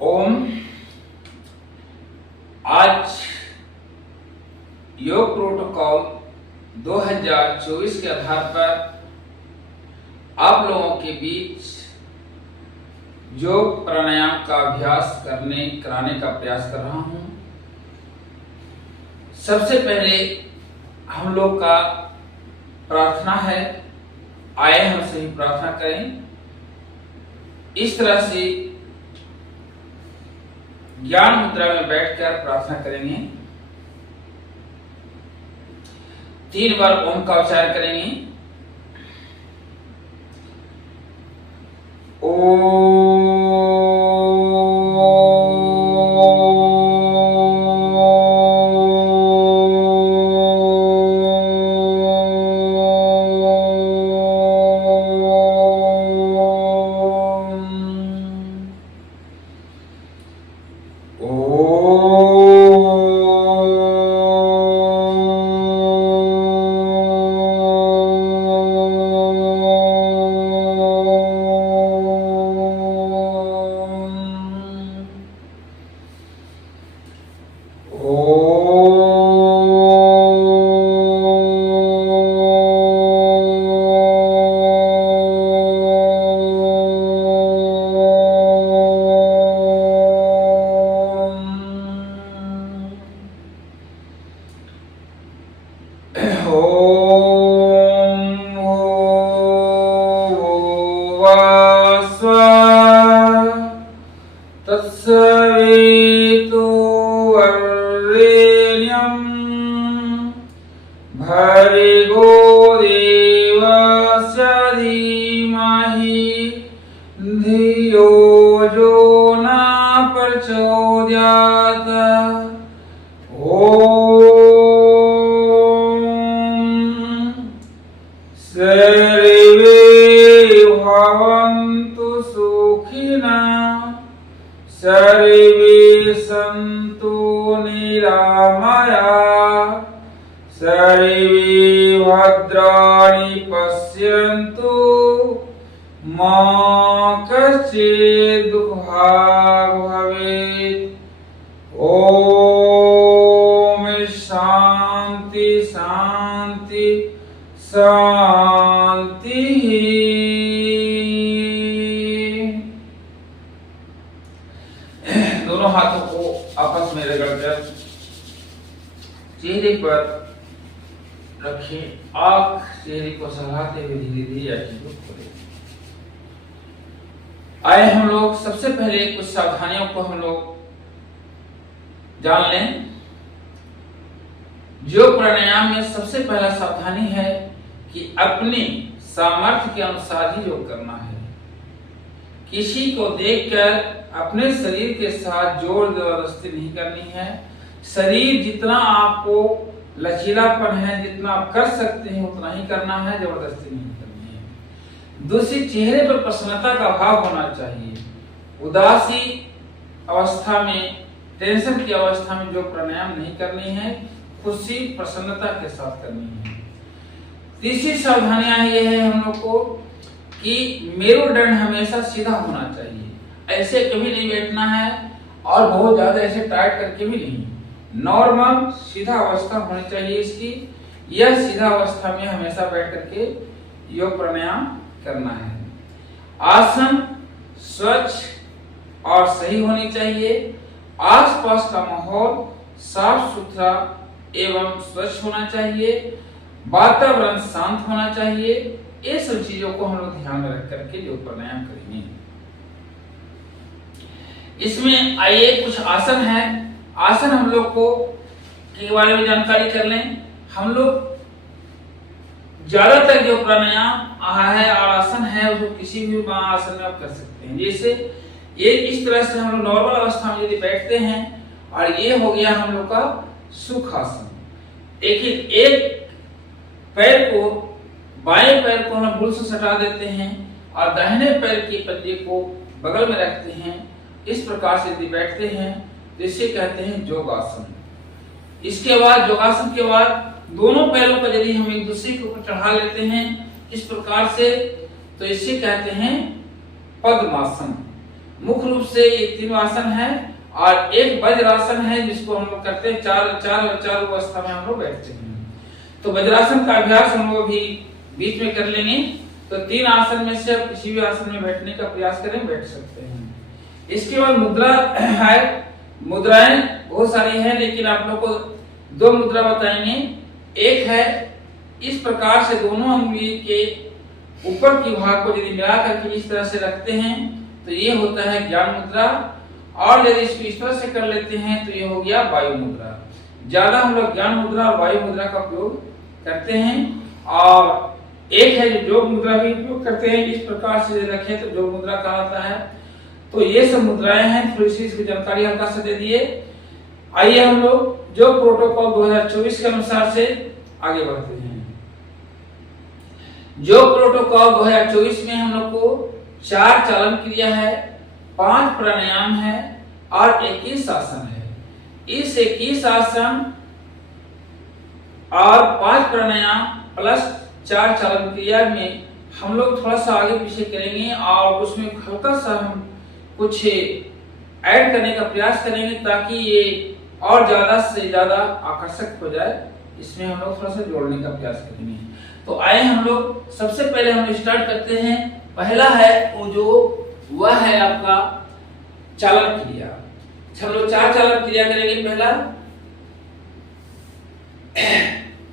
ओम। आज योग प्रोटोकॉल 2024 के आधार पर आप लोगों के बीच योग प्राणायाम का अभ्यास कराने का प्रयास कर रहा हूं। सबसे पहले हम लोग का प्रार्थना है, आए हम सभी प्रार्थना करें। इस तरह से ज्ञान मुद्रा में बैठकर प्रार्थना करेंगे। 3 बार ओम का उच्चारण करेंगे। ओम। तत्सवितु वरेण्यं भर्गो देवस्य धीमहि धियो यो न प्रचोदयात्। ओम। सर्वे भवन्तु सुखिनः, सर्वे सन्तु निरामयाः, सर्वे भद्राणि पश्यन्तु, मा कश्चित् दुःखभाग् भवेत्। ओम शांति शांति शांति। दोनों हाथों को आपस में रगड़कर चेहरे पर रखें। आंख चेहरे को सहलाते हुए धीरे धीरे आंखें खोलें। आए हम लोग सबसे पहले कुछ सावधानियों को हम लोग जान लें। योग प्राणायाम में सबसे पहला सावधानी है कि अपने सामर्थ्य के अनुसार ही योग करना है। किसी को देखकर अपने शरीर के साथ जोर जबरदस्ती नहीं करनी है। शरीर जितना आपको लचीलापन है, जितना आप कर सकते हैं उतना ही करना है, जबरदस्ती नहीं करनी है। दूसरी, चेहरे पर प्रसन्नता का भाव होना चाहिए। उदासी अवस्था में, टेंशन की अवस्था में जो प्राणायाम नहीं करनी है, खुशी प्रसन्नता के साथ करनी है। तीसरी सावधानियां ये है हम लोग को कि मेरुदंड हमेशा सीधा होना चाहिए। ऐसे कभी नहीं बैठना है और बहुत ज्यादा ऐसे टाइट करके भी नहीं। नॉर्मल सीधा अवस्था होनी चाहिए इसकी। यह सीधा अवस्था में हमेशा बैठ करके योग प्राणायाम करना है। आसन स्वच्छ और सही होनी चाहिए। आसपास का माहौल साफ सुथरा एवं स्वच्छ होना चाहिए। वातावरण शांत होना चाहिए। ये सब चीजों को हम लोग ध्यान में रख करके योग प्राणायाम करेंगे। इसमें आइए कुछ आसन है। आसन हम लोग को के बारे में जानकारी कर लें। हम लोग ज्यादातर जो प्राणायाम है और आसन है उसको किसी भी आसन में आप कर सकते हैं। जैसे ये इस तरह से हम लोग नॉर्मल अवस्था में यदि बैठते हैं और ये हो गया हम लोग का सुखासन। देखिए, एक पैर को, बाएं पैर को हम भूल से सटा देते हैं और दाहिने पैर के पंजे को बगल में रखते हैं। इस प्रकार से यदि बैठते हैं तो इसे कहते हैं योगासन। इसके बाद योगासन के बाद दोनों पैरों को यदि हम एक दूसरे के ऊपर चढ़ा लेते हैं इस प्रकार से, तो इसे कहते हैं पद्मासन। मुख्य रूप से ये तीन आसन है और एक वज्रासन है जिसको हम लोग करते हैं चार अवस्था में हम लोग बैठते हैं। तो वज्रासन का अभ्यास हम लोग भी बीच में कर लेंगे। तो तीन आसन में से आप किसी भी आसन में बैठने का प्रयास करें, बैठ सकते हैं। इसके बाद मुद्रा है, मुद्राएं बहुत सारी हैं लेकिन आप लोग को दो मुद्रा बताएंगे। एक है इस प्रकार से दोनों अंगुली के ऊपर की भाग को यदि मिला करके इस तरह से रखते हैं तो ये होता है ज्ञान मुद्रा, और यदि इसको इस तरह से कर लेते हैं तो ये हो गया वायु मुद्रा। ज्यादा हम लोग ज्ञान मुद्रा और वायु मुद्रा का उपयोग करते हैं। और एक है जो योग मुद्रा भी उपयोग करते हैं, इस प्रकार से रखें तो योग मुद्रा कहलाता है। तो ये सब मुद्राएं हैं, थोड़ी सी इसकी जानकारी हल्का सा दे दिए। आइए हम लोग जो प्रोटोकॉल 2024 के अनुसार से आगे बढ़ते हैं। जो प्रोटोकॉल 2024 में हम लोग को 4 चालन क्रिया है, 5 प्राणायाम है और 21 आसन है। इस 21 आसन और 5 प्राणायाम प्लस 4 चालन क्रिया में हम लोग थोड़ा सा आगे पीछे करेंगे और उसमें हल्का सा हम कुछ ऐड करने का प्रयास करेंगे ताकि ये और ज्यादा से ज्यादा आकर्षक हो जाए। इसमें हम लोग थोड़ा सा जोड़ने का प्रयास करेंगे। तो आए हम लोग सबसे पहले हम स्टार्ट करते हैं। पहला है वह है आपका चालन क्रिया। हम लोग 4 चालन क्रिया करेंगे।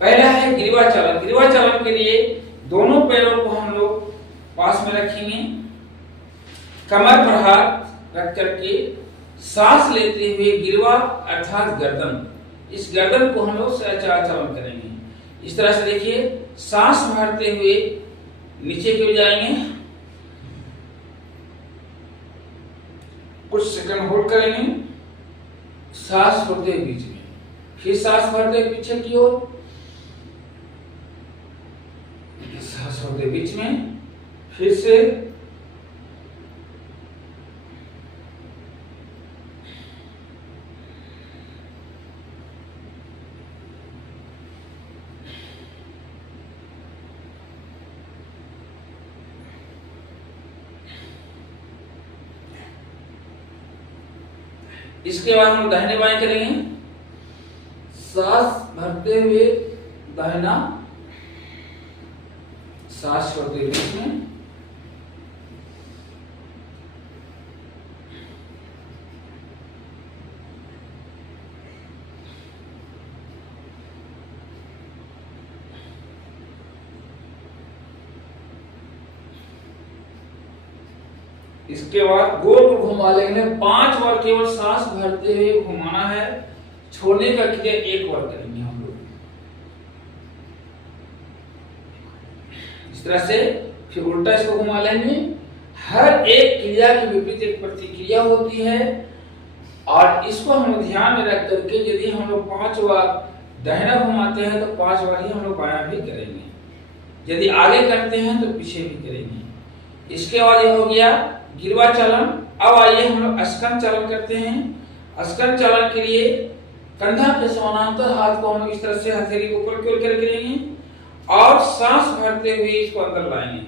पहला है गिरवा चालन। गिरवा चालन के लिए दोनों पैरों को हम लोग पास में रखेंगे, कमर पर हाथ रख करके सांस लेते हुए गिरवा अर्थात गर्दन, इस गर्दन को हम लोग 4 चालन करेंगे। इस तरह से देखिए, सांस भरते हुए नीचे की ओर जाएंगे, कुछ सेकंड होल्ड करेंगे, सांस छोड़ते हुए बीच में, फिर सांस भरते हुए पीछे की ओर, सांस छोड़ते हुए बीच में, फिर से इसके बाद हम दाहिने बाएं करेंगे। सांस भरते हुए दाहिना, सांस छोड़ते हुए बीच में, इसके बाद गोल गोल घुमा लेंगे। 5 बार केवल सांस भरते हुए घुमाना है, छोड़ने का क्रिया 1 बार करेंगे हम लोग। इस तरह से फिर उल्टा इसको घुमा लेंगे। हर एक क्रिया की विपरीत एक प्रतिक्रिया होती है और इसको हम ध्यान में रख करके यदि हम लोग 5 बार दाहिना घुमाते हैं तो 5 बार ही हम लोग बायां भी करेंगे। यदि आगे करते हैं तो पीछे भी करेंगे। इसके बाद ये हो गया गिरवा चालन। अब आइए हम लोग अस्कन चालन करते हैं। अस्कन चालन के लिए कंधा के समानांतर हाथ को हम लोग इस तरह से हथेली को ऊपर की ओर करके लेंगे और सांस भरते हुए इसको अंदर लाएंगे,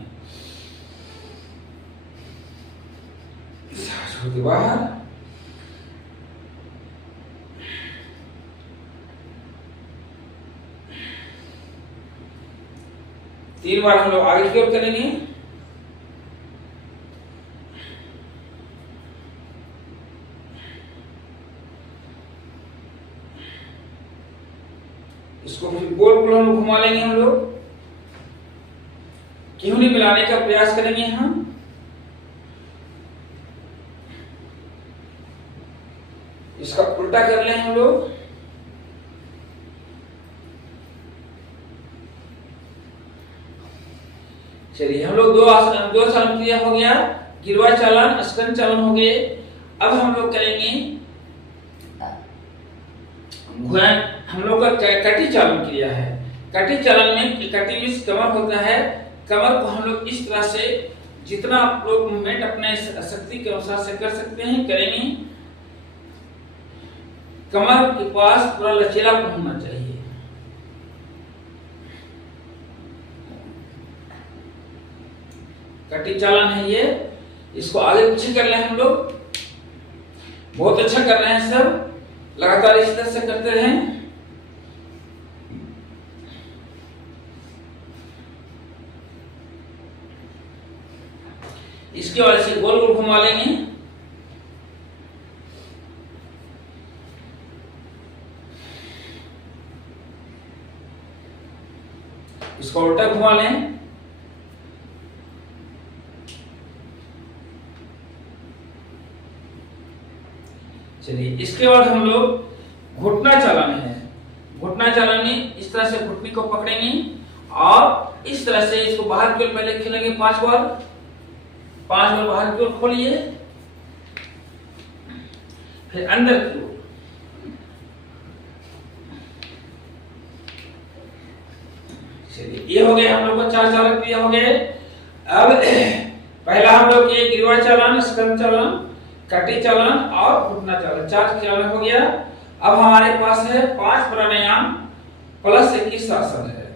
सांस छोड़ते बाहर, तीन बार हम लोग आगे की ओर करेंगे। इसको फिर गोल गोल हम घुमा लेंगे। हम लोग किहुनी मिलाने का प्रयास करेंगे। हम इसका उल्टा कर लें हम लोग। चलिए, हम लोग दो चालन क्रिया हो गया, गिरवा चालन, अस्कन चालन हो गए। अब हम लोग करेंगे हम लोग का कटी चालन क्रिया है। कटी चालन में कटी मींस कमर होता है। कमर को हम लोग इस तरह से जितना आप लोग मूवमेंट अपने शक्ति के अनुसार से कर सकते हैं करेंगे। कमर के पास पूरा लचीलापन होना चाहिए। कटी चालन है ये। इसको आगे पीछे कर लें हम लोग। बहुत अच्छा कर रहे हैं सब, लगातार इस तरह से करते रहें। इसके बाद से गोल गोल घुमा लेंगे। इसको उल्टा घुमा लें। चलिए, इसके बाद हम लोग घुटना चालन है। घुटना चालन में इस तरह से घुटने को पकड़ेंगे और इस तरह से इसको बाहर की ओर पहले खेलेंगे 5 बार। 5 बार बाहर की ओर खोलिए, फिर अंदर की ओर। चलिए, ये हो गए हम लोग को 4 चालन क्रिया हो गए। अब पहला हम लोग ये गिरवा चालन, स्कंद चालन, कटी चालन और घुटना चालन, 4 चालन हो गया। अब हमारे पास है 5 प्राणायाम प्लस 21 आसन है।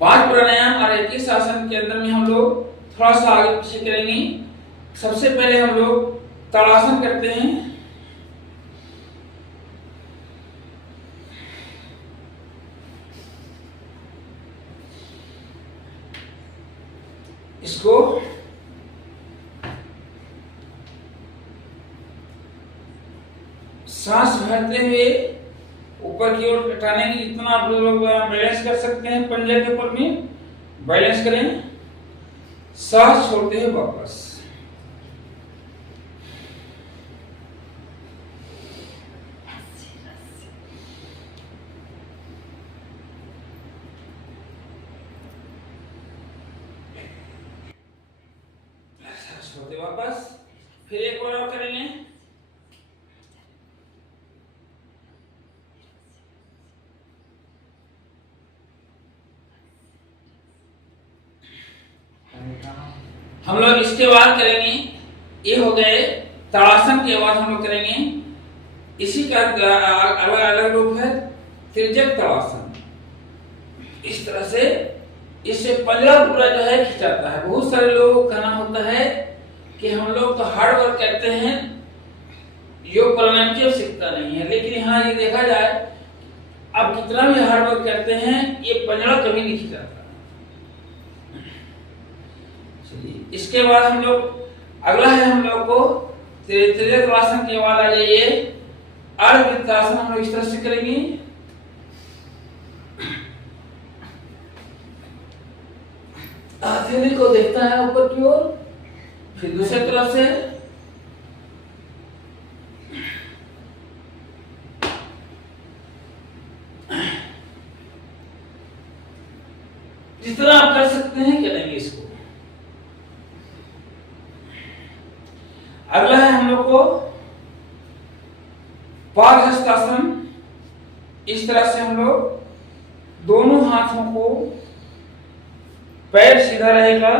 5 प्राणायाम और 21 आसन के अंदर में हम लोग थोड़ा सा आगे पीछे करेंगे। सबसे पहले हम लोग ताड़ासन करते हैं। इसको सांस भरते हुए ऊपर की ओर टानेंगे, जितना आप लोग बैलेंस कर सकते हैं। पंजे के ऊपर में बैलेंस करें, सांस छोड़ते हुए वापस। सांस छोड़ते वापस। फिर एक बार और करेंगे। हम लोग इसके बाद करेंगे, ये हो गए ताड़ासन के बाद हम लोग करेंगे इसी का अलग अलग रूप है तिर्यक ताड़ासन। इस तरह से इससे पंजा पूरा जो है खिंचाता है। बहुत सारे लोगों को कहना होता है कि हम लोग तो हार्ड वर्क करते हैं, योग प्राणायाम की आवश्यकता नहीं है। लेकिन यहाँ ये देखा जाए, आप कितना भी हार्ड वर्क करते हैं, ये पंजड़ा कभी नहीं खिंचाता। इसके बाद हम लोग अगला है हम लोग को त्रियक आसन के बाद आ जाइए अर्धवृत्तासन। हम लोग इस तरह से करेंगे। हथेली को देखता है ऊपर की ओर, फिर दूसरी तरफ से जितना आप कर सकते हैं करेंगे इसको। अगला है हम लोग को पादहस्तासन। इस तरह से हम लोग दोनों हाथों को, पैर सीधा रहेगा,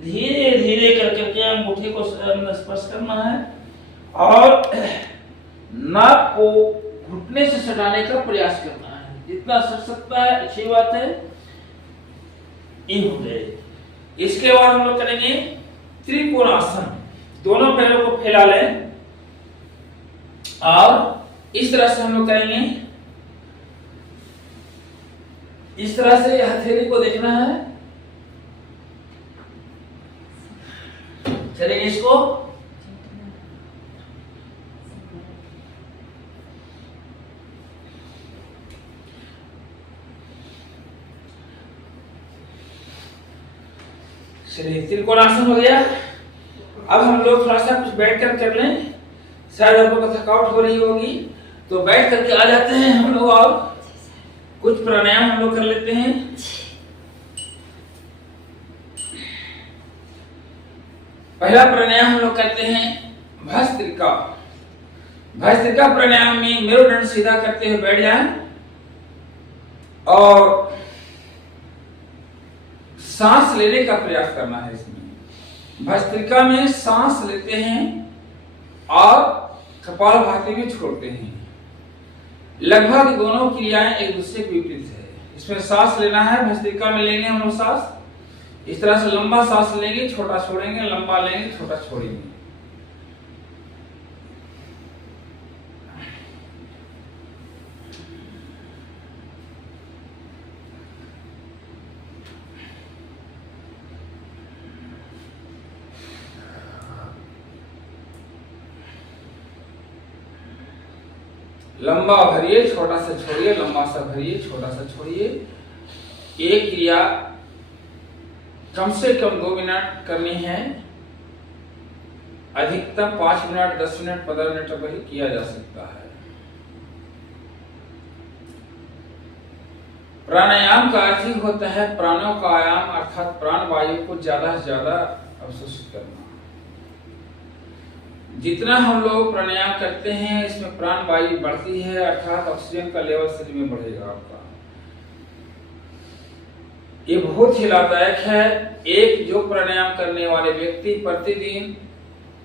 धीरे धीरे करके अंगूठे को स्पर्श करना है और नाक को घुटने से सटाने का प्रयास करना है। जितना सट सकता है अच्छी बात है। ये हो गए। इसके बाद हम लोग करेंगे त्रिकोणासन। दोनों पैरों को फैला लें और इस तरह से हम लोग करेंगे। इस तरह से हथेली को देखना है। चलेंगे इसको। चलिए, त्रिकोणासन हो गया। अब हम लोग थोड़ा सा कुछ बैठ कर लें। शायद आप लोगों को थकावट हो रही होगी, तो बैठ करके आ जाते हैं हम लोग और कुछ प्राणायाम हम लोग कर लेते हैं। पहला प्राणायाम हम लोग करते हैं भस्त्रिका। भस्त्रिका प्राणायाम में मेरुदंड सीधा करते हुए बैठ जाएं और सांस लेने का प्रयास करना है। इसमें भस्त्रिका में सांस लेते हैं और कपालभाति में छोड़ते हैं। लगभग दोनों क्रियाएं एक दूसरे के विपरीत है। इसमें सांस लेना है, भस्त्रिका में लेंगे हम लोग सांस, इस तरह से लंबा सांस लेंगे, छोटा छोड़ेंगे, लंबा लेंगे, छोटा छोड़ेंगे। लंबा भरिए, छोटा सा छोड़िए, लंबा सा भरिए, छोटा सा छोड़िए। एक क्रिया कम से कम 2 मिनट करनी है, अधिकतम 5 मिनट, 10 मिनट, 15 मिनट तक ही किया जा सकता है। प्राणायाम का अर्थ ही होता है प्राणों का आयाम, अर्थात प्राण वायु को ज्यादा से ज्यादा अवशोषित करना। जितना हम लोग प्राणायाम करते हैं इसमें प्राण वायु बढ़ती है, अर्थात ऑक्सीजन का लेवल शरीर में बढ़ेगा आपका। ये बहुत ही लाभदायक है। एक योग प्राणायाम करने वाले व्यक्ति प्रतिदिन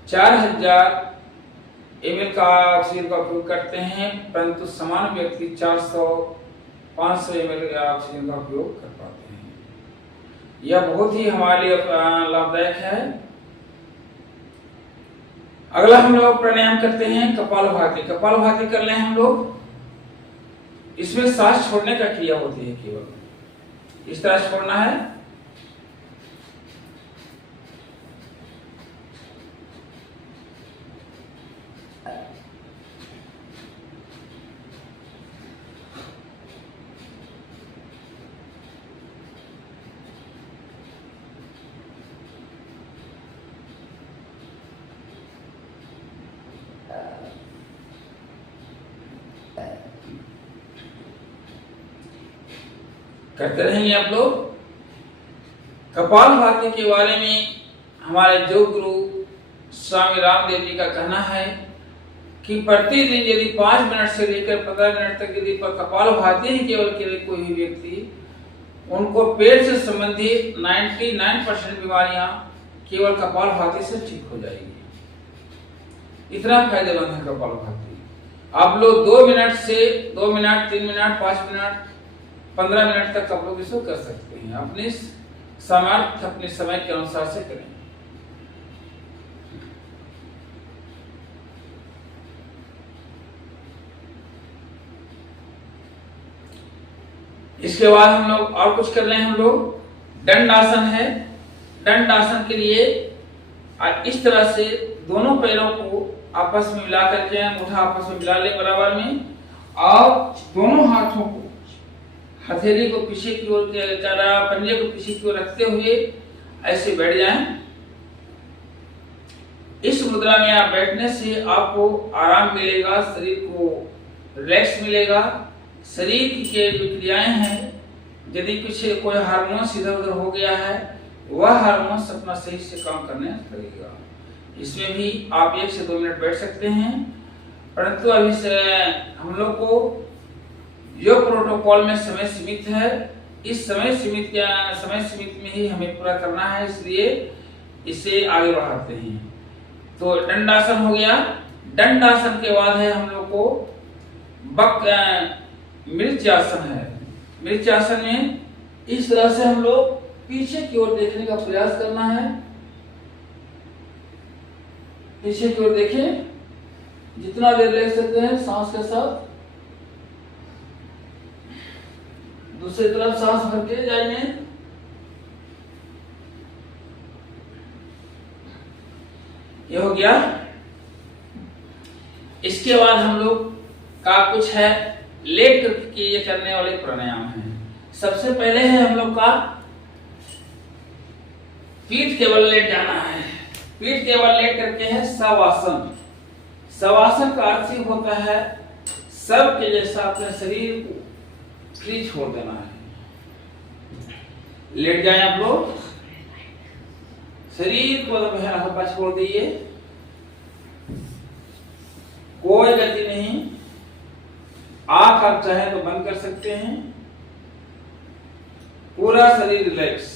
4000 ml का ऑक्सीजन का उपयोग करते हैं, परंतु सामान्य व्यक्ति 400-500 ml ऑक्सीजन का उपयोग कर पाते हैं। यह बहुत ही हमारे लिए लाभदायक है। अगला हम लोग प्राणायाम करते हैं कपालभाति। कपालभाति कर लें हम लोग। इसमें सांस छोड़ने का क्रिया होती है, केवल इस तरह छोड़ना है। करते रहेंगे आप लोग। कपालभाति के बारे में हमारे योग गुरु स्वामी रामदेव जी का कहना है कि प्रतिदिन यदि 5 मिनट से लेकर 15 मिनट तक यदि कपालभाति ही केवल कोई भी व्यक्ति, उनको पेट से संबंधित 99% बीमारियां केवल कपालभाति से ठीक हो जाएगी। इतना फायदेमंद है कपालभाति। आप लोग 2 मिनट से 2 मिनट, 3 मिनट, 5 मिनट, 15 मिनट तक आप लोग इसको कर सकते हैं। अपने सामर्थ्य, अपने समय के अनुसार से करें। इसके बाद हम लोग और कुछ कर रहे हैं। हम लोग दंडासन है। दंडासन के लिए इस तरह से दोनों पैरों को आपस में मिला करके, अंगूठा आपस में मिला ले बराबर में, और दोनों हाथों को हथेली को पीछे की ओर, पंजे को पीछे की ओर रखते हुए ऐसे बैठ जाएं। इस मुद्रा में आप बैठने से आपको आराम मिलेगा, शरीर को रिलैक्स मिलेगा। शरीर की जो क्रियाएं हैं, यदि कुछ कोई हार्मोन इधर उधर हो गया है, वह हार्मोन अपना सही से काम करने लगेगा। इसमें भी आप 1 से 2 मिनट बैठ सकते हैं, परंतु अभी से हम लोग को योग प्रोटोकॉल में समय सीमित है। इस समय सीमित में ही हमें पूरा करना है, इसलिए इसे आगे बढ़ाते हैं। तो दंडासन हो गया। दंडासन के बाद है हम लोग को मिर्चासन है। मिर्चासन में इस तरह से हम लोग पीछे की ओर देखने का प्रयास करना है। पीछे की ओर देखें, जितना देर ले सकते हैं सांस के साथ। दूसरी तरफ सांस भर के जाएंगे। ये हो गया। इसके बाद हम लोग का कुछ है लेट करके ये करने वाले प्राणायाम हैं। सबसे पहले है हम लोग का पीठ के बल लेट जाना है। पीठ के बल लेट करके है शवासन। शवासन का अर्थ ही होता है सब के जैसा अपने शरीर को फ्री छोड़ देना है। लेट जाए आप लोग, शरीर को हल्का छोड़ दिए, कोई गति नहीं। आंख आप चाहे तो बंद कर सकते हैं। पूरा शरीर रिलैक्स।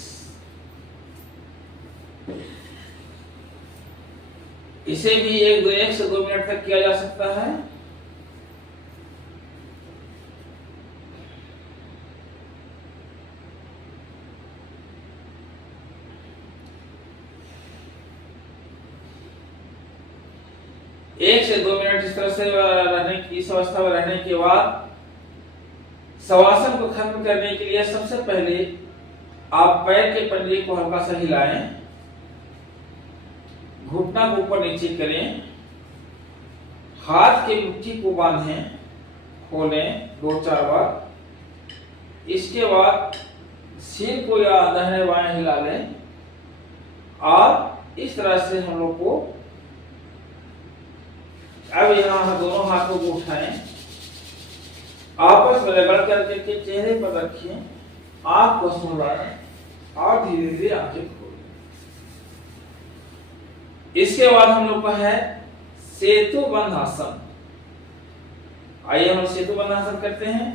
इसे भी 1 से 2 मिनट तक किया जा सकता है। 1 से 2 मिनट इस तरह से रहने की, इस अवस्था में रहने के बाद शवासन को खत्म करने के लिए सबसे पहले आप पैर के पंजे को हल्का सा हिलाएं, घुटना को ऊपर नीचे करें, हाथ की मुट्ठी को बांधें, खोलें 2-4 बार। इसके बाद सिर को या दाहिने बाएं हिला लें और इस तरह से हम लोग को अब यहाँ दोनों हाथों को उठाएं, आपस में रगड़ करके चेहरे पर रखिए, आंख को सुलाएं और धीरे धीरे आंखें खोलें। इसके बाद हम लोग का है सेतु बंध आसन। आइए हम सेतु बंध आसन करते हैं।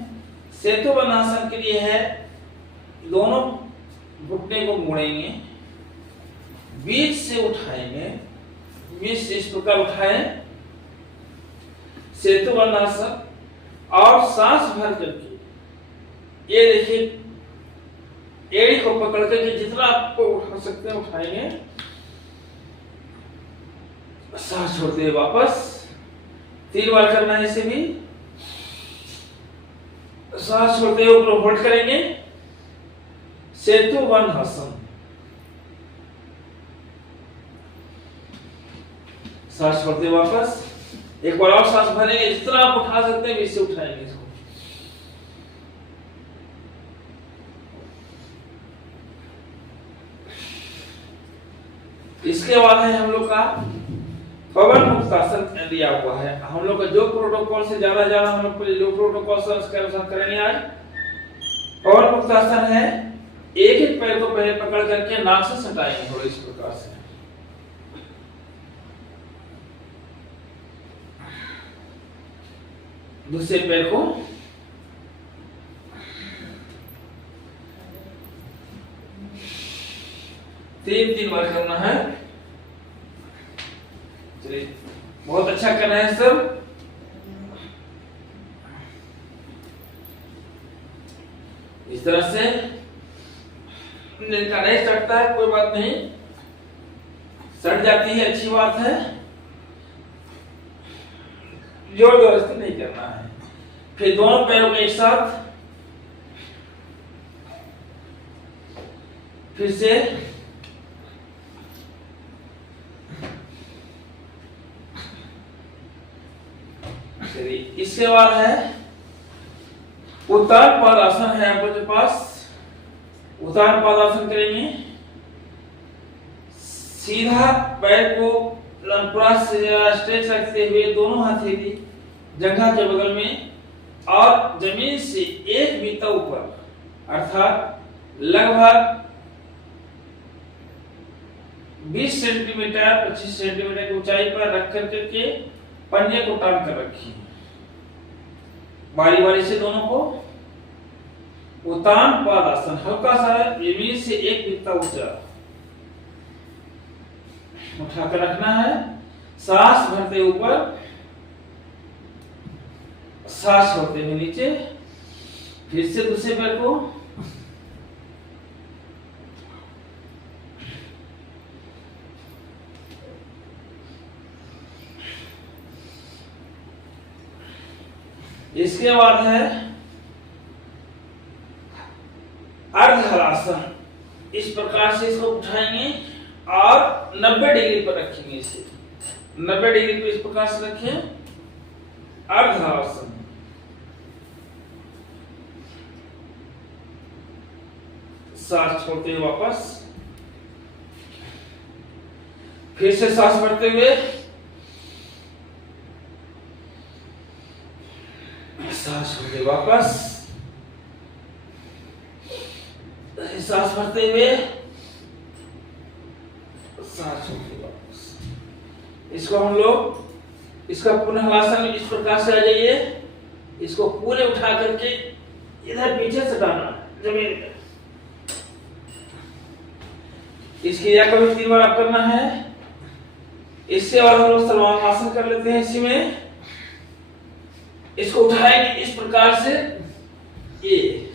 सेतु बंध आसन के लिए है दोनों घुटने को मोड़ेंगे, बीच से उठाएंगे, बीच से इस प्रकार उठाएं सेतु बंध आसन, और सांस भर करके ये देखिए एड़ी को पकड़ करके जितना आपको उठा सकते हैं उठाएंगे, सांस छोड़ते हुए वापस 3 बार करना है। इसे भी सांस छोड़ते हुए ऊपर होल्ड करेंगे, सेतु बंध आसन। सांस छोड़ते हुए वापस एक बार और सांस भरेंगे, जितना आप उठा सकते हैं इससे उठाएंगे इसको। इसके बाद है हम लोग का पवन मुक्त आसन दिया हुआ है। हम लोग का जो प्रोटोकॉल से ज्यादा हम लोग जो प्रोटोकॉल से उसके अनुसार करेंगे। आज पवन मुक्त आसन है, एक पैर को पहले पकड़ करके नाक से सटाएंगे थोड़ा इस प्रकार से, दूसरे पैर को तीन बार करना है। चलिए बहुत अच्छा करना है सब। इस तरह से इनका नहीं सटता है, कोई बात नहीं, सट जाती है अच्छी बात है, जोर जबरदस्ती नहीं करना है। फिर दोनों पैरों को एक साथ फिर से इसके बाद है उत्तान पादासन है आपके पास। उत्तान पादासन करेंगे, सीधा पैर को पूरा स्ट्रेच रखते हुए दोनों हथेली जगह के बगल में और जमीन से 1 बीता ऊपर अर्थात लगभग 20 सेंटीमीटर 25 सेंटीमीटर की ऊंचाई पर रख करके पंजे को टांग कर रखिए, बारी बारी से दोनों को। उत्तान पादासन हल्का सा जमीन से 1 बीता ऊंचा उठाकर रखना है, सांस भरते ऊपर, सांस छोड़ते हुए नीचे। फिर से दूसरे पैर को इसके बाद है अर्धहलासन। इस प्रकार से इसको उठाएंगे और 90 डिग्री पर रखेंगे। इसे 90 डिग्री पर इस प्रकार से रखें, अर्धहलासन। सांस छोड़ते हुए वापस, फिर से सांस भरते हुए, सांस छोड़ते वापस, सांस भरते हुए, सांस छोड़ते वापस। इसको हम लोग इसका पुनः हलासन इस प्रकार से आ जाइए, इसको पूरे उठा करके इधर पीछे सटाना जमीन पे। इसकी क्रिया को भी 3 बार आप करना है। इससे और हम लोग सलमान आसन कर लेते हैं। इसी में इसको उठाएंगे इस प्रकार से ये,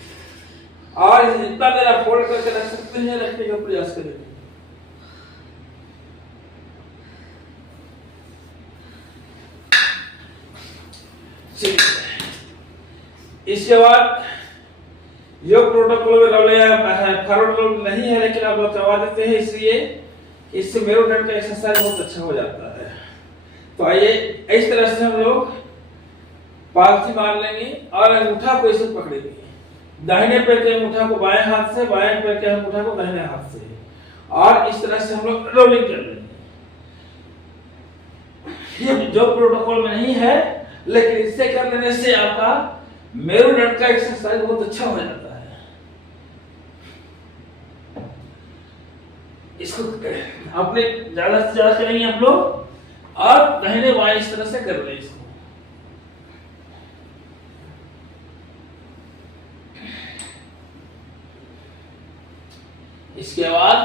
और जितना देर आप फोल्ड करके रख सकते हैं रखने का प्रयास करें। इसके बाद योग प्रोटोकॉल में फॉरवर्ड रोल नहीं है, लेकिन आप लोग करवा देते हैं, इसलिए इससे मेरुदंड का एक्सरसाइज बहुत अच्छा हो जाता है। तो आइए इस तरह से हम लोग पालथी मार लेंगे और अंगूठा को इसे पकड़ेंगे। दाहिने पैर के अंगूठा को बाएं हाथ से, बाएं पैर के अंगूठा को दाहिने हाथ से, और इस तरह से हम लोग रोलिंग कर लेंगे। ये जो प्रोटोकॉल में नहीं है, लेकिन इससे कर लेने से आपका मेरुदंड का एक्सरसाइज बहुत अच्छा हो जाता है। इसको अपने ज्यादा से ज्यादा करेंगे आप लोग, और दाहिने बाएं इस तरह से कर लें इसको। इसके बाद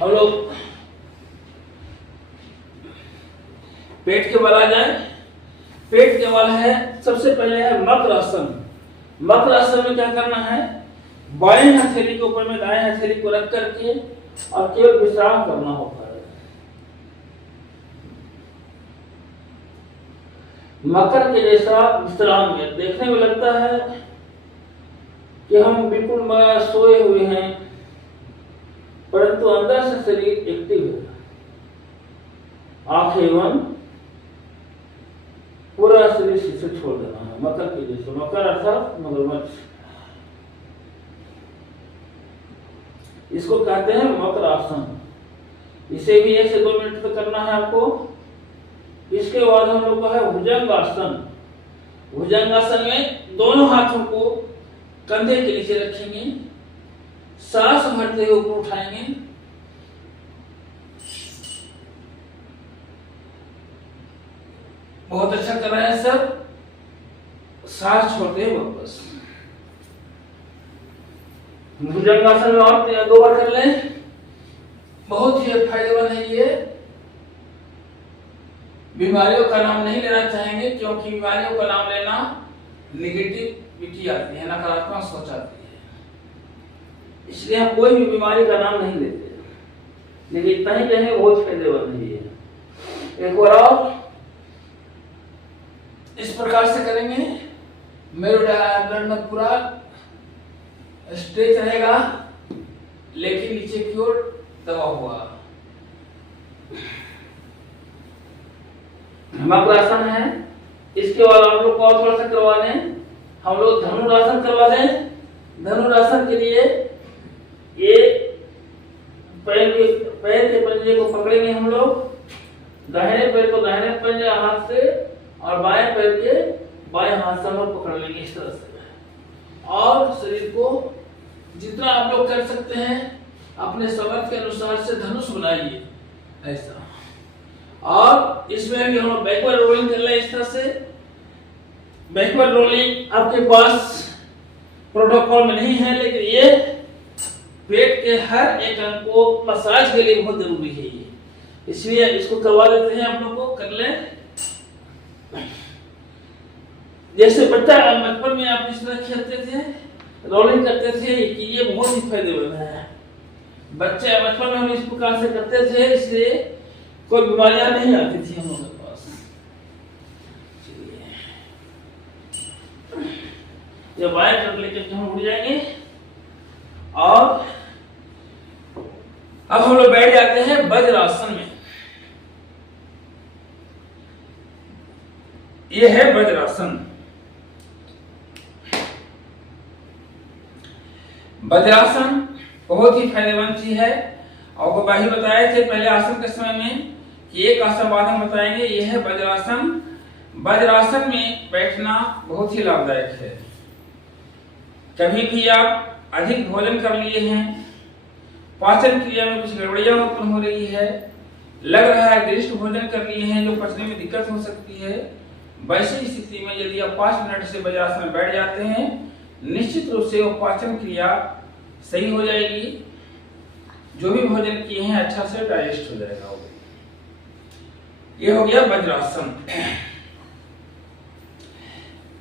हम लोग पेट के बल आ जाए। पेट के बल है, सबसे पहले है मकरासन। मकरासन में क्या करना है, बाएं हथेली के ऊपर में दाएं हथेली को रख करके और केवल विश्राम करना होता है। मकर के जैसा विश्राम में देखने में लगता है कि हम बिल्कुल सोए हुए हैं, परंतु अंदर से शरीर एक्टिव है। आंखें बंद, पूरा शरीर से छोड़ देना है, मकर के जैसे। मकर अर्थात मगरमच्छ, इसको कहते हैं मकर आसन। इसे भी 1 से 2 मिनट तक करना है आपको। इसके बाद हम लोग का है भुजंगासन। भुजंगासन में दोनों हाथों को कंधे के नीचे रखेंगे, सांस भरते हुए ऊपर उठाएंगे, बहुत अच्छा कर रहे हैं सब। सांस छोड़ते हैं वापस। भुजंगासन में और 2 बार कर लें, बहुत ही फायदेमंद है ये। बीमारियों का नाम नहीं लेना चाहेंगे, क्योंकि बीमारियों का नाम लेना नेगेटिविटी आती है, नकारात्मक सोच आती है, इसलिए हम कोई भी बीमारी का नाम नहीं लेते। लेकिन इतना ही कहेंगे बहुत फायदेमंद है ये। एक बार और इस प्रकार से करेंगे, मेरुदंड में पूरा स्ट्रेच रहेगा, लेकिन नीचे की ओर दबा हुआ। मकरासन है। इसके बाद आप लोग को और थोड़ा सा करवा दें, हम लोग धनुरासन करवा दें। धनुरासन के लिए ये पैर के पंजे को पकड़ेंगे हम लोग, दाहिने पैर को दाहिने पंजे हाथ से और बाएं पैर के बाएं हाथ से हम लोग पकड़ लेंगे इस तरह से। और शरीर को जितना आप लोग कर सकते हैं अपने सामर्थ्य के अनुसार से धनुष बनाइए ऐसा। और इसमें भी हम बैकवर्ड रोलिंग कर लें इस तरह से। बैकवर्ड रोलिंग आपके पास प्रोटोकॉल में नहीं है, लेकिन ये पेट के हर एक अंग को मसाज के लिए बहुत जरूरी है ये, इसलिए इसको करवा देते हैं आप लोग को। कर लें जैसे बचपन में आप इस तरह खेलते थे, रोलिंग करते थे, कि ये बहुत ही फायदेमंद है। बचपन में हम इस प्रकार से करते थे, इसलिए कोई बीमारियां नहीं आती थी हम लोगों के पास। ये बाएं कर लेकर हम उड़ जाएंगे। और अब हम लोग बैठ जाते हैं वज्रासन में। ये है वज्रासन। वज्रासन बहुत ही फायदेमंद चीज है। आपको भाई बताए थे पहले आसन के समय में कि एक आसन बाद हम बताएंगे, ये है वज्रासन। वज्रासन में बैठना बहुत ही लाभदायक है। कभी भी आप अधिक भोजन कर लिए हैं, पाचन क्रिया में कुछ गड़बड़ियां उत्पन्न हो रही है, लग रहा है गरिष्ठ भोजन कर लिए हैं जो पचने में दिक्कत हो सकती है, वैसी स्थिति में यदि आप 5 मिनट से वज्रासन में बैठ जाते हैं, निश्चित रूप से वो पाचन क्रिया सही हो जाएगी। जो भी भोजन किए हैं अच्छा से डाइजेस्ट हो जाएगा। ये हो गया वज्रासन।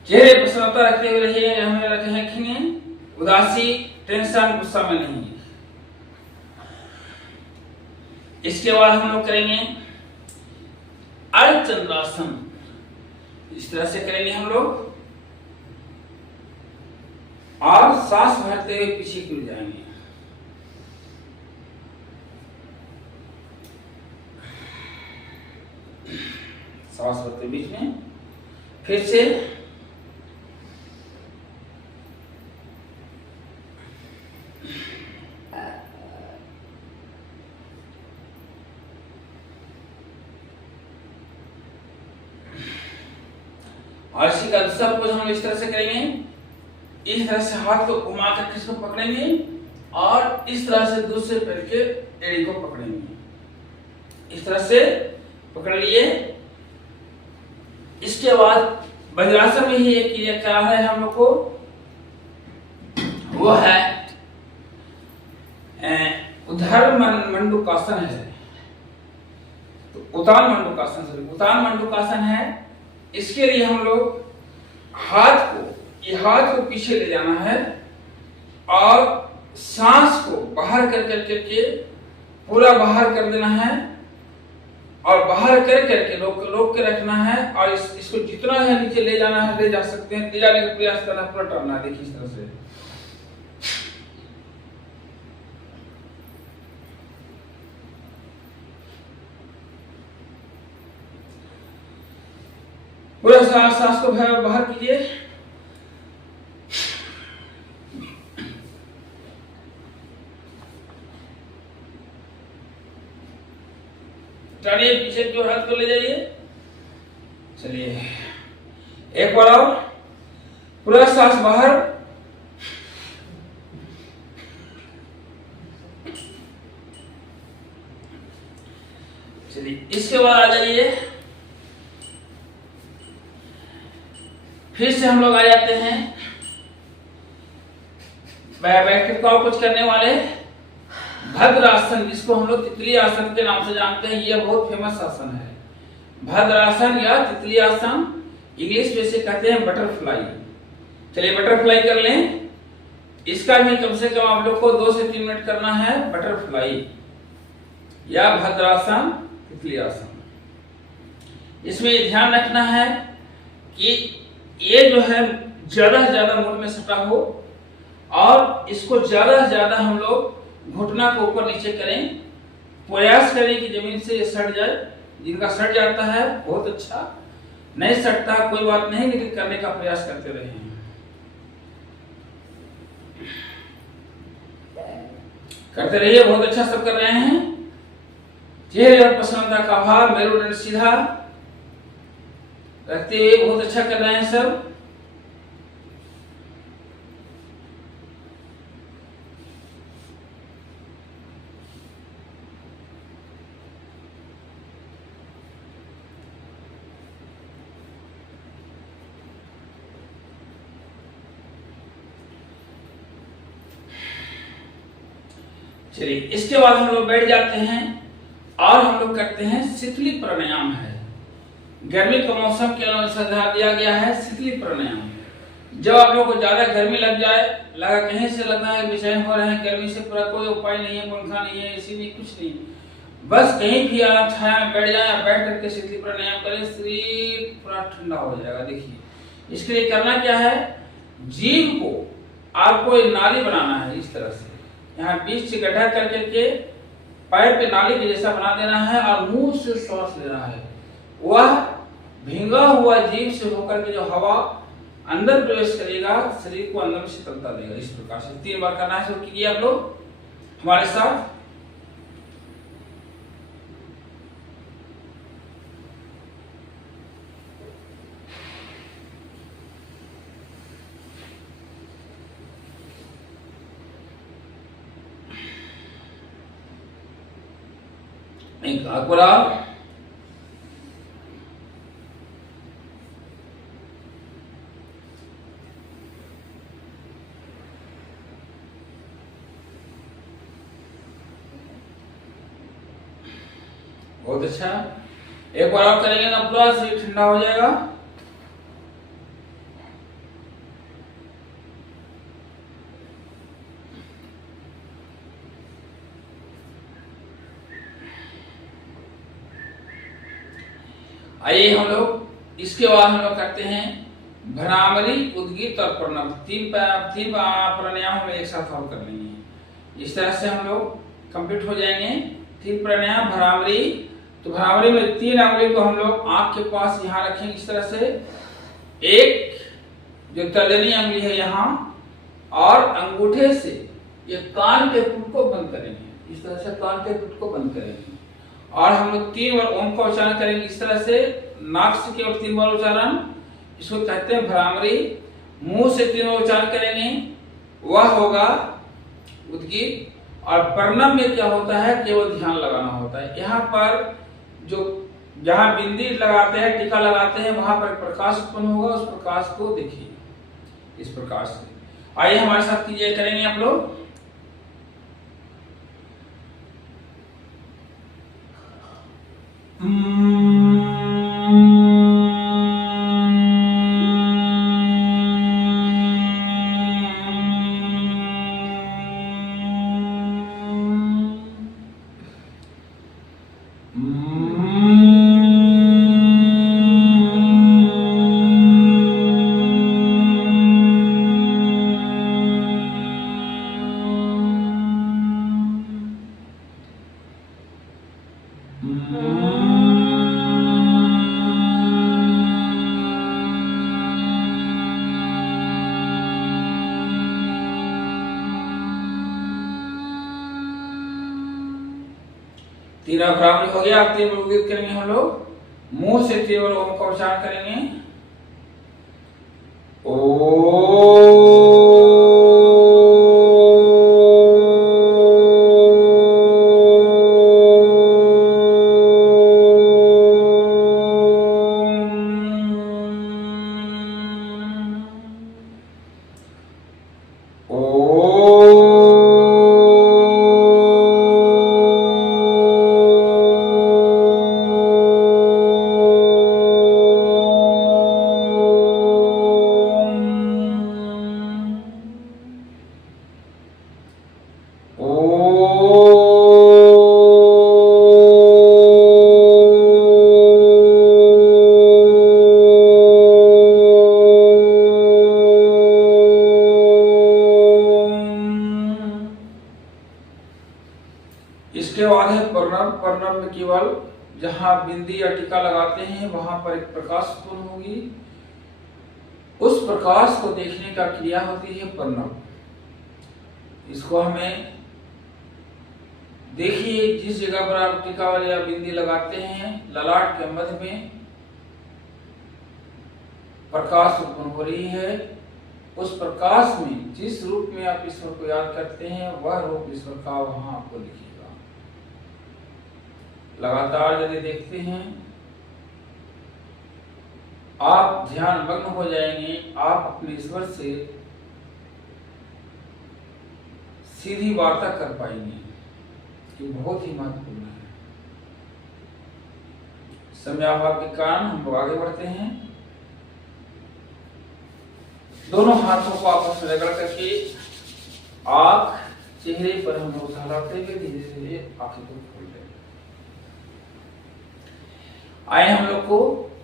चेहरे पर प्रसन्नता रखते हुए रहिए, हमें रखें उदासी, टेंशन, गुस्सा में नहीं। इसके बाद हम लोग करेंगे अर्धचंद्रासन। इस तरह से करेंगे हम लोग और सांस भरते हुए पीछे की ओर जाएंगे। सांस भरते बीच में फिर से और इसी का दूसरा पोज हम इस तरह से करेंगे। इस तरह से हाथ को घुमा कर इसको पकड़ेंगे और इस तरह से दूसरे पैर के एड़ी को पकड़ेंगे। इस तरह से पकड़ लिए। इसके बाद वज्रासन में ही एक क्रिया क्या है हम लोग को, वो है उद्धर मंडूकासन है। तो उतान मंडूकासन है। इसके लिए हम लोग हाथ को पीछे ले जाना है और सांस को बाहर कर करके पूरा बाहर कर देना है और बाहर कर करके रोक के रखना है और इसको जितना है नीचे ले जाना है ले जा सकते हैं, ले जाने का प्रयास करना, पूरा टर्ना है। देखिए इस तरह से पूरा सांस को बाहर कीजिए। टानिए पीछे की ओर, हाथ को ले जाइए। चलिए एक बार और, पूरा सांस बाहर। चलिए इसके बाद आ जाइए। फिर से हम लोग आ जाते हैं बैठ के और कुछ करने वाले भद्रासन, जिसको हम लोग तितली आसन के नाम से जानते हैं। यह बहुत फेमस आसन है, भद्रासन या तितली आसन। इंग्लिश में से कहते हैं बटरफ्लाई। चलिए बटरफ्लाई कर लें। इसका भी कम से कम आप लोग को 2 से 3 मिनट करना है, बटरफ्लाई या भद्रासन तितली आसन। इसमें ध्यान रखना है कि ये जो है ज्यादा से ज्यादा मुंह में सटा हो और इसको ज्यादा से ज्यादा हम लोग घुटना को ऊपर नीचे करें। प्रयास करें कि जमीन से ये सट जाए। जिनका सट जाता है बहुत अच्छा, नहीं सटता कोई बात नहीं, लेकिन करने का प्रयास करते रहे। करते रहिए, बहुत अच्छा सब कर रहे हैं। चेहरे और प्रसन्नता का भाव, मेरुदंड सीधा रखते हुए बहुत अच्छा कर रहे हैं सब। चलिए इसके बाद हम लोग बैठ जाते हैं और हम लोग करते हैं शीतली प्राणायाम है। गर्मी का मौसम के अनुसार दिया गया है शीतली प्राणायाम। जब आप लोगों को ज्यादा गर्मी लग जाए, लगा कहीं से लगा है बेचैन हो रहे हैं गर्मी से, पूरा कोई उपाय नहीं है, पंखा नहीं है, एसी नहीं, कुछ नहीं, बस कहीं भी आराम छाया में बैठ जाए, बैठ करके शीतली प्राणायाम करें, शरीर पूरा ठंडा हो जाएगा। देखिए इसके लिए करना क्या है, जीभ को आपको एक नाली बनाना है। इस तरह से यहाँ बीच से गड्ढा कर करके पैर पे नाली के जैसा बना देना है और मुंह से श्वास लेना है। वह भींगा हुआ जीभ से होकर के जो हवा अंदर प्रवेश करेगा, शरीर को अंदर में शीतलता देगा। इस प्रकार से 3 बार करना है। शुरू कीजिए आप लोग हमारे साथ। एक अकबरा, बहुत अच्छा। एक बार और करेंगे ना, पूरा शरीर ठंडा हो जाएगा। आइए हम लोग इसके बाद हम लोग करते हैं भ्रामरी, उद्गीत और प्रणव। तीन प्राणायाम हम एक साथ और कर लेंगे। इस तरह से हम लोग कंप्लीट हो जाएंगे। 3 प्राणायाम भ्रामरी। तो भ्रामरी में 3 अंगुली को हम लोग आंख के पास यहाँ रखेंगे इस तरह से। एक जो तर्जनी अंगुली है यहाँ, और अंगूठे से ये कान के पुट को बंद करेंगे। इस तरह से कान के पुट को बंद करेंगे और हम लोग 3 बार ओम का उच्चारण करेंगे। इस तरह से नाक से केवल 3 बार उच्चारण, इसको कहते हैं भ्रामरी। मुंह से 3 बार उच्चारण करेंगे, वह होगा उद्गीत। और प्रणव में क्या होता है, केवल ध्यान लगाना होता है। यहाँ पर जो जहाँ बिंदी लगाते हैं, टीका लगाते हैं, वहां पर प्रकाश उत्पन्न होगा। उस प्रकाश को देखिए इस प्रकार से। आइए हमारे साथ कीजिए, करेंगे आप लोग। तीनों भ्रामरी हो गया। अब 3 बार उद्गीत करेंगे हम लोग। मुंह से 3 बार ओम का उच्चारण करेंगे। इसके बाद है प्रणव। प्रणव में केवल जहां बिंदी या टीका लगाते हैं वहां पर एक प्रकाश उत्पन्न होगी। उस प्रकाश को देखने का क्रिया होती है प्रणव। इसको हमें देखिए, जिस जगह पर आप टीका वाले या बिंदी लगाते हैं, ललाट के मध्य में प्रकाश उत्पन्न हो रही है। उस प्रकाश में जिस रूप में आप ईश्वर को याद करते हैं, वह रूप ईश्वर का वहां आपको दिखेगा। लगातार यदि देखते हैं, आप ध्यान मग्न हो जाएंगे। आप अपने ईश्वर से सीधी वार्ता कर पाएंगे, कि बहुत ही महत्वपूर्ण है। समयाभाव के कारण हम लोग आगे बढ़ते हैं। दोनों हाथों को आपस में रगड़ करके आंख चेहरे पर हम लोग सहलाते हुए धीरे धीरे आंखें को खोल दें। आए हम लोग को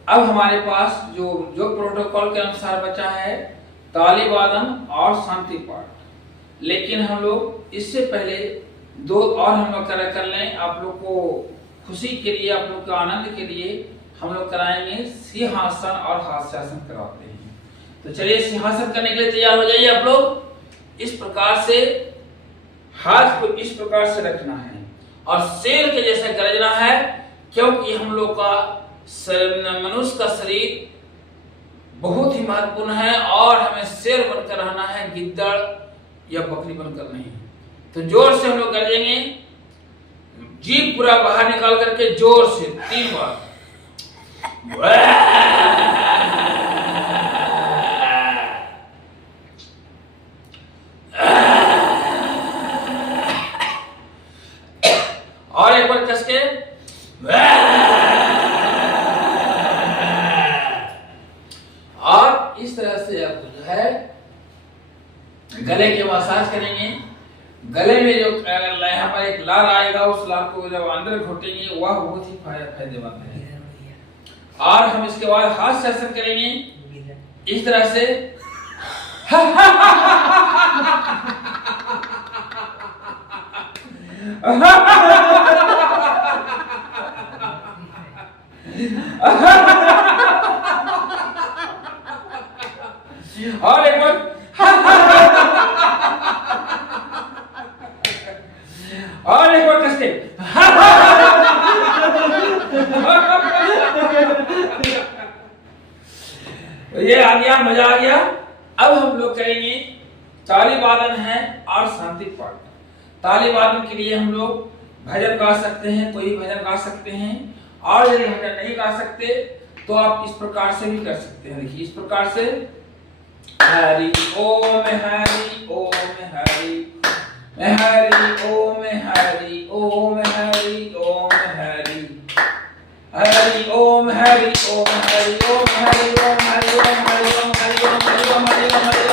अब हमारे पास जो प्रोटोकॉल के अनुसार बचा है, ताली वादन और शांति पाठ। लेकिन हम लोग इससे पहले 2 और हम लोग कर लें। आप लोग को खुशी के लिए, आप लोग के आनंद के लिए हम लोग कराएंगे सिंहासन और हास्यासन कराते हैं। तो चलिए सिंहासन करने के लिए तैयार हो जाइए आप लोग। इस प्रकार से हाथ को इस प्रकार से रखना है और शेर के जैसा गरजना है, क्योंकि हम लोग का मनुष्य का शरीर बहुत ही महत्वपूर्ण है और हमें शेर बनकर रहना है, गिद्दड़ या बकरी बनकर नहीं। तो जोर से हम लोग गरजेंगे, जीभ पूरा बाहर निकाल करके जोर से 3 बार। और एक बार कस के। और इस तरह से आप जो है गले के मसाज करेंगे। गले में जो यहाँ पर एक लार आएगा, उस लार को जब अंदर घोटेंगे, वह बहुत ही फायदेमंद है। और हम इसके बाद हाथ से आसन करेंगे इस तरह से। और एक बार और एक बार कसके। ये आ गया, मजा आ गया। अब हम लोग करेंगे ताली वादन है और शांति पाठ। ताली वादन के लिए हम लोग भजन गा सकते हैं, कोई भजन गा सकते हैं, और यदि भजन नहीं गा सकते तो आप इस प्रकार से भी कर सकते हैं। देखिए इस प्रकार से, हरि ओम हरि ओम हरि हरि ओम हरि ओम हरि ओम हरि हरि ओम हरि ओम हरि ओम हरि ओम हरि ओम हरि ओम हरि ओम हरि ओम हरि ओम हरि ओम हरि ओम।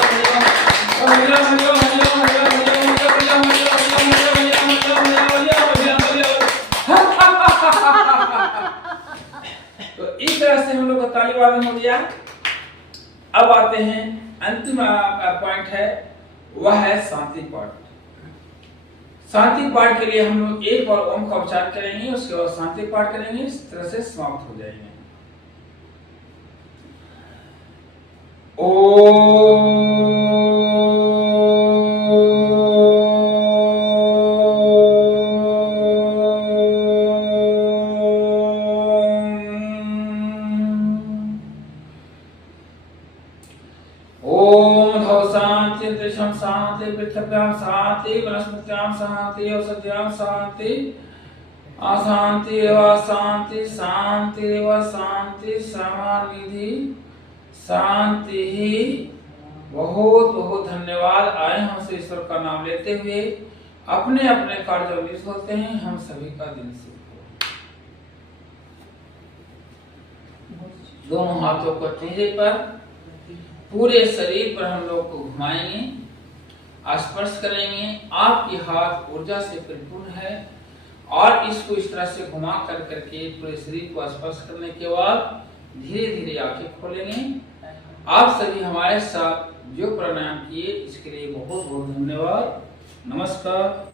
तो इस तरह से हम लोग का ताली वादन हो गया। अब आते हैं अंतिम पॉइंट है, वह है शांति पाठ। शांति पाठ के लिए हम लोग एक बार ओम का उच्चारण करेंगे, उसके बाद शांति पाठ करेंगे, इस तरह से समाप्त हो जाएंगे। ओम धौ शांति, अंतरिक्षं शांति, पृथिव्यां शांति, वनस्पत्यां शांति, औषध्यां शांति, अशांति एवं शांति, शांति एवं शांति, समान विधि शांति ही। बहुत बहुत धन्यवाद। आए हम से ईश्वर का नाम लेते हुए अपने अपने कार्य में व्यस्त होते हैं। हम सभी का दिन शुभ हो। दोनों हाथों को चेहरे पर, पूरे शरीर पर हम लोग को घुमाएंगे, स्पर्श करेंगे। आपकी हाथ ऊर्जा से परिपूर्ण है और इसको इस तरह से घुमा कर करके पूरे शरीर को स्पर्श करने के बाद धीरे धीरे आंखें खोलेंगे। आप सभी हमारे साथ जो प्राणायाम किए इसके लिए बहुत बहुत धन्यवाद। नमस्कार।